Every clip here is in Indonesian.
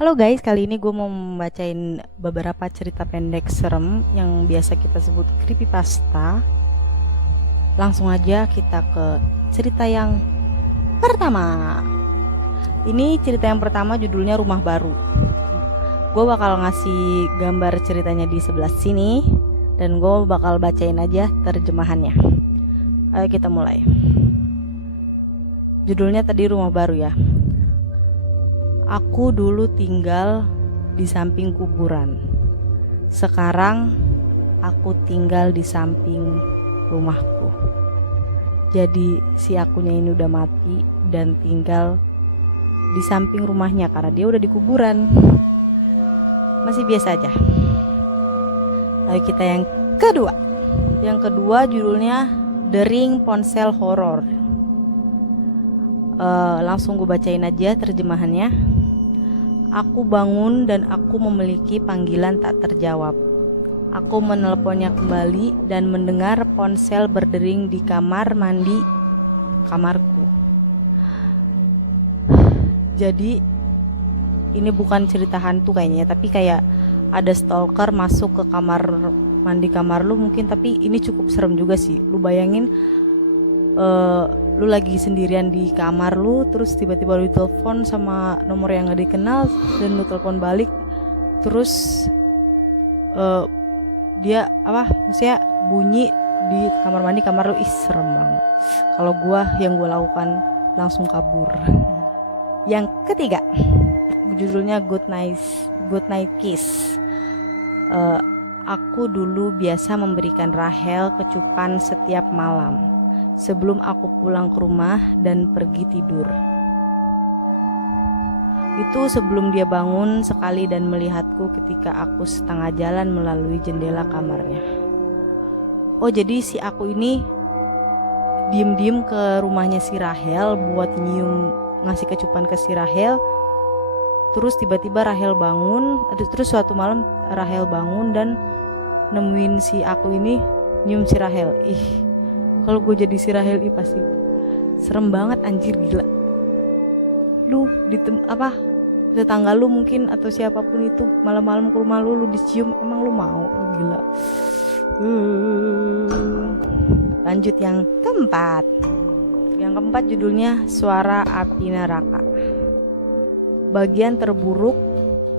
Halo guys, kali ini gue mau membacain beberapa cerita pendek serem yang biasa kita sebut creepypasta. Langsung aja kita ke cerita yang pertama. Ini cerita yang pertama judulnya Rumah Baru. Gue bakal ngasih gambar ceritanya di sebelah sini dan gue bakal bacain aja terjemahannya. Ayo kita mulai. Judulnya tadi Rumah Baru ya. Aku dulu tinggal di samping kuburan. Sekarang aku tinggal di samping rumahku. Jadi si akunya ini udah mati dan tinggal di samping rumahnya karena dia udah di kuburan. Masih biasa aja. Lalu kita yang kedua. Yang kedua judulnya Dering Ponsel Horor. Langsung gue bacain aja terjemahannya. Aku bangun dan aku memiliki panggilan tak terjawab. Aku menelponnya kembali dan mendengar ponsel berdering di kamar mandi kamarku. Jadi ini bukan cerita hantu kayaknya, tapi kayak ada stalker masuk ke kamar mandi kamar lu mungkin, tapi ini cukup serem juga sih. Lu bayangin lu lagi sendirian di kamar lu, terus tiba-tiba lu ditelepon sama nomor yang gak dikenal dan lu telepon balik, terus dia maksudnya bunyi di kamar mandi kamar lu. Serem banget. Kalau yang gua lakukan langsung kabur. Yang ketiga judulnya Good Night Kiss. Aku dulu biasa memberikan Rahel kecupan setiap malam sebelum aku pulang ke rumah dan pergi tidur. Itu sebelum dia bangun sekali dan melihatku ketika aku setengah jalan melalui jendela kamarnya. Oh, jadi si aku ini diem-diem ke rumahnya si Rahel buat ngasih kecupan ke si Rahel. Terus tiba-tiba Rahel bangun. Terus suatu malam Rahel bangun dan nemuin si aku ini nyium si Rahel. Kalau gue jadi si Rahel pasti serem banget, anjir, gila. Lu tetangga lu mungkin atau siapapun itu malam-malam ke rumah lu dicium, emang lu mau? Gila. Lanjut yang keempat. Yang keempat judulnya Suara Api Neraka. Bagian terburuk,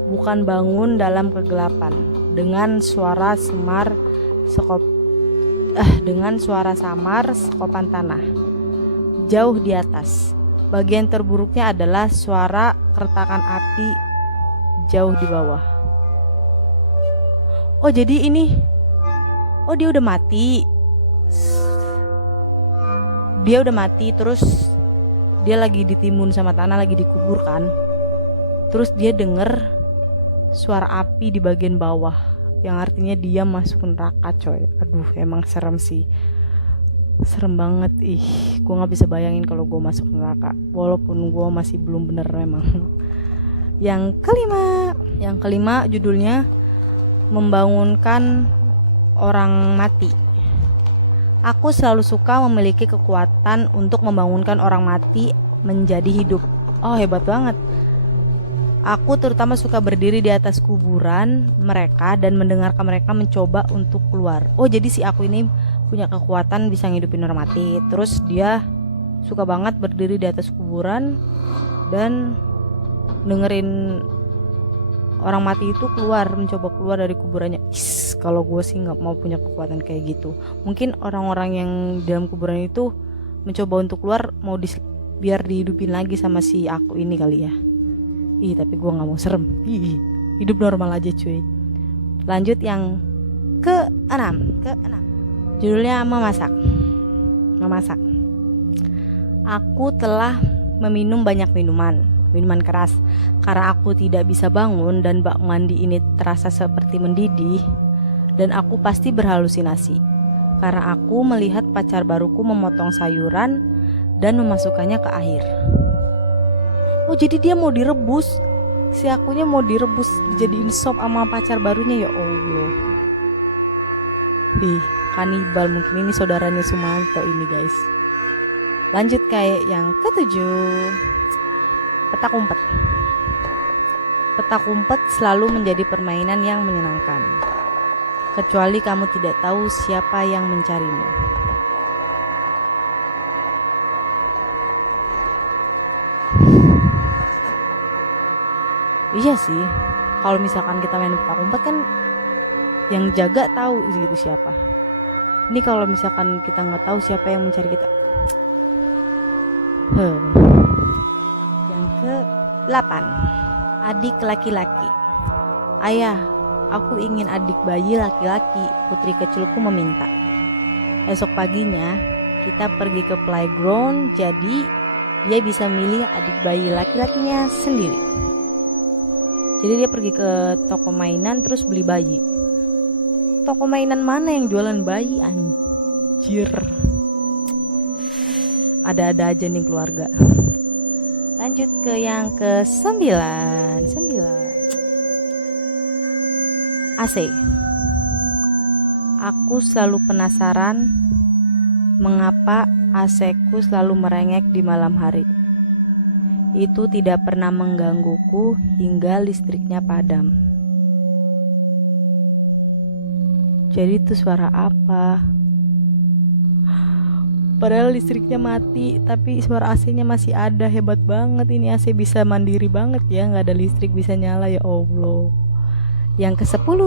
bukan bangun dalam kegelapan dengan suara samar sekopan tanah jauh di atas. Bagian terburuknya adalah suara keretakan api jauh di bawah. Oh, jadi ini dia udah mati. Terus dia lagi ditimbun sama tanah, lagi dikubur kan. Terus dia denger suara api di bagian bawah, yang artinya dia masuk neraka, coy. Aduh, emang serem sih. Serem banget. Gue gak bisa bayangin kalau gue masuk neraka, walaupun gue masih belum bener memang. Yang kelima judulnya Membangunkan Orang Mati. Aku selalu suka memiliki kekuatan untuk membangunkan orang mati menjadi hidup. Oh, hebat banget. Aku terutama suka berdiri di atas kuburan mereka dan mendengarkan mereka mencoba untuk keluar. Oh, jadi si aku ini punya kekuatan bisa ngidupin orang mati. Terus dia suka banget berdiri di atas kuburan dan dengerin orang mati itu mencoba keluar dari kuburannya. Kalau gue sih gak mau punya kekuatan kayak gitu. Mungkin orang-orang yang dalam kuburan itu mencoba untuk keluar, biar dihidupin lagi sama si aku ini kali ya. Tapi gue gak mau, serem. Hidup normal aja, cuy. Lanjut yang keenam. Judulnya Memasak. Aku telah meminum banyak minuman keras. Karena aku tidak bisa bangun dan bak mandi ini terasa seperti mendidih, dan aku pasti berhalusinasi. Karena aku melihat pacar baruku memotong sayuran dan memasukkannya ke air. Oh, jadi dia mau direbus. Si akunya mau direbus, dijadiin sop sama pacar barunya. Ya Allah. Kanibal mungkin, ini saudaranya Sumanto ini, guys. Lanjut kayak yang ketujuh. Petak umpet. Petak umpet selalu menjadi permainan yang menyenangkan, kecuali kamu tidak tahu siapa yang mencarimu. Iya sih, kalau misalkan kita main petak umpet kan yang jaga tahu gitu siapa. Ini kalau misalkan kita nggak tahu siapa yang mencari kita. Yang ke-8, adik laki-laki. Ayah, aku ingin adik bayi laki-laki, putri kecilku meminta. Esok paginya kita pergi ke playground, jadi dia bisa milih adik bayi laki-lakinya sendiri. Jadi dia pergi ke toko mainan terus beli bayi. Toko mainan mana yang jualan bayi, anjir? Ada-ada aja nih keluarga. Lanjut ke yang ke-9. AC. Aku selalu penasaran mengapa AC-ku selalu merengek di malam hari. Itu tidak pernah menggangguku hingga listriknya padam. Jadi itu suara apa? Padahal listriknya mati, tapi suara AC-nya masih ada. Hebat banget ini AC, bisa mandiri banget ya, nggak ada listrik bisa nyala, ya Allah. Yang ke-10,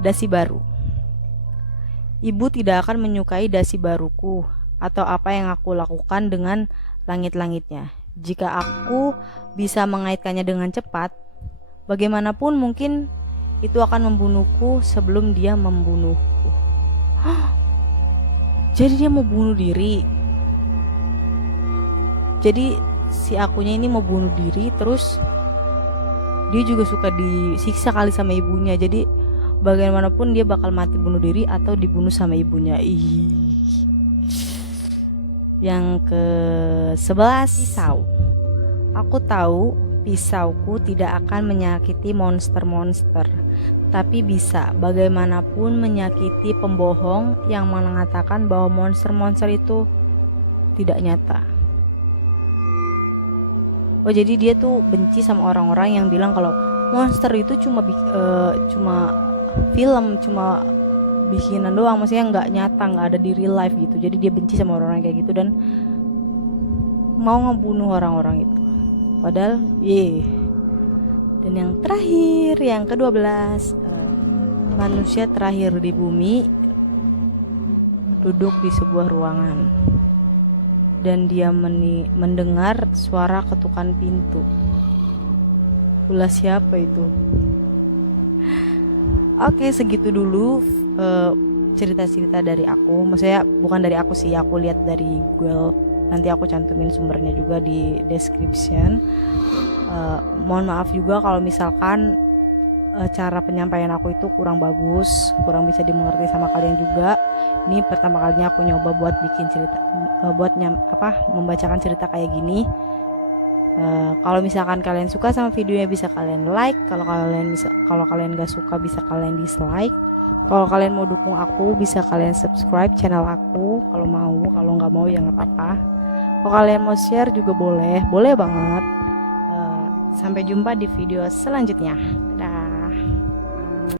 dasi baru. Ibu tidak akan menyukai dasi baruku atau apa yang aku lakukan dengan langit-langitnya. Jika aku bisa mengaitkannya dengan cepat, bagaimanapun mungkin itu akan membunuhku sebelum dia membunuhku. Jadi dia mau bunuh diri. Jadi si akunya ini mau bunuh diri, terus dia juga suka disiksa kali sama ibunya. Jadi bagaimanapun dia bakal mati bunuh diri atau dibunuh sama ibunya. Yang ke-11, pisau. Aku tahu pisauku tidak akan menyakiti monster-monster, tapi bisa bagaimanapun menyakiti pembohong yang mengatakan bahwa monster-monster itu tidak nyata. Oh, jadi dia tuh benci sama orang-orang yang bilang kalau monster itu cuma film, cuma bikinan doang, maksudnya nggak nyata, nggak ada di real life gitu. Jadi dia benci sama orang-orang kayak gitu dan mau ngebunuh orang-orang itu. Padahal Dan yang terakhir, yang ke-12, manusia terakhir di bumi duduk di sebuah ruangan dan dia mendengar suara ketukan pintu. Ulah siapa itu? Oke, segitu dulu cerita-cerita dari aku. Maksudnya bukan dari aku sih, aku lihat dari Google. Nanti aku cantumin sumbernya juga di description. Mohon maaf juga kalau misalkan cara penyampaian aku itu kurang bagus, kurang bisa dimengerti sama kalian juga. Ini pertama kalinya aku nyoba buat bikin cerita, membacakan cerita kayak gini. Kalau misalkan kalian suka sama videonya bisa kalian like, kalau kalian gak suka bisa kalian dislike. Kalau kalian mau dukung aku bisa kalian subscribe channel aku kalau mau, kalau nggak mau ya nggak apa-apa. Kalau kalian mau share juga boleh banget. Sampai jumpa di video selanjutnya. Dadah.